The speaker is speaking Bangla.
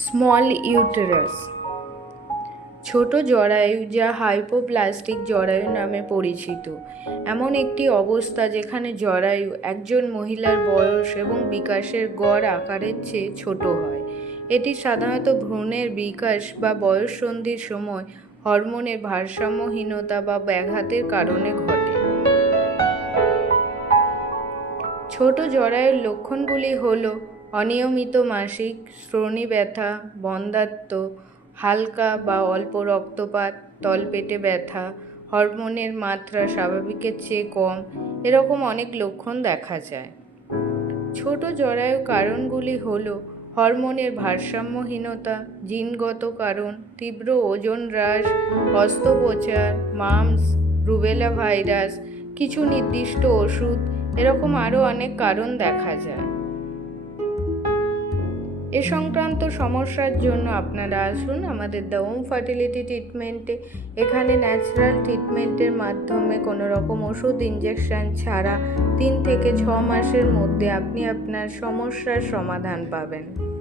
স্মল ইউটেরাস, ছোট জরায়ু যা হাইপোপ্লাস্টিক জরায়ু নামে পরিচিত, এমন একটি অবস্থা যেখানে জরায়ু একজন মহিলার বয়স এবং বিকাশের গড় আকারের চেয়ে ছোট হয়। এটি সাধারণত ভ্রূণের বিকাশ বা বয়ঃসন্ধির সময় হরমোনের ভারসাম্যহীনতা বা ব্যাঘাতের কারণে ঘটে। ছোট জরায়ুর লক্ষণগুলি হল অনিয়মিত মাসিক, শ্রোণী ব্যথা, বন্ধ্যাত্ব, হালকা বা অল্প রক্তপাত, তলপেটে ব্যথা, হরমোনের মাত্রা স্বাভাবিকের চেয়ে কম, এরকম অনেক লক্ষণ দেখা যায়। ছোট জরায়ুর কারণগুলি হল হরমোনের ভারসাম্যহীনতা, জিনগত কারণ, তীব্র ওজন হ্রাস, অস্ত্রোপচার, মাম্পস, রুবেলা ভাইরাস, কিছু নির্দিষ্ট ওষুধ, এরকম আরও অনেক কারণ দেখা যায়। এ সংক্রান্ত সমস্যার জন্য আপনারা আসুন আমাদের দ্য হোম ফার্টিলিটি ট্রিটমেন্টে। এখানে ন্যাচারাল ট্রিটমেন্টের মাধ্যমে কোনো রকম ওষুধ ইঞ্জেকশন ছাড়া 3 থেকে 6 মাসের মধ্যে আপনি আপনার সমস্যার সমাধান পাবেন।